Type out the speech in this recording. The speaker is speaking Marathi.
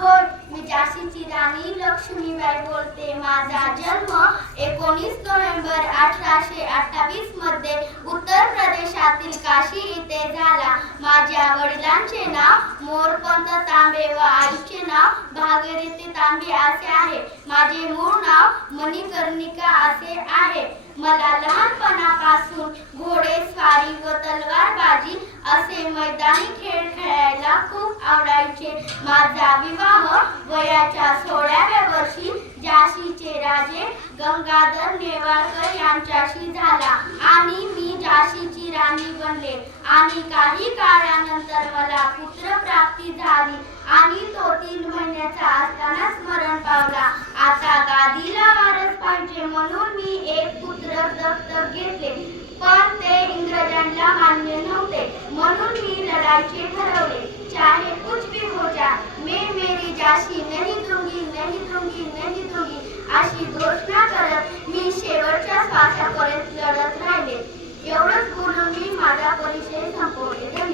होय मी झाशीची राणी लक्ष्मीबाई बोलते माझा जन्म एकोणीस नोव्हेंबर अठराशे अठ्ठावीसमध्ये उत्तर प्रदेशातील काशी इथे झाला माझ्या वडिलांचे नाव मोरपंत तांबे व आईचे नाव भागीरथी तांबे असे आहे। माझे मूळ नाव मणिकर्णिका असे आहे। मला लहान असे मैदानी खेळ खेळायला खूप आवडायचे. माझा विवाह वयाच्या सोळाव्या वर्षी झाशीचे राजे गंगाधर नेवाळकर यांच्याशी झाला. आणि मी झाशीची राणी बनले. आणि काही काळानंतर मला पुत्र प्राप्ती झाली. आणि तो तीन महिन्याचा असताना स्मरण पावला. आता गादीला वारस पाहिजे म्हणून मी एक नव्हते म्हणून मी चाहे कुछ भी हो जा मैं मेरी जासी नहीं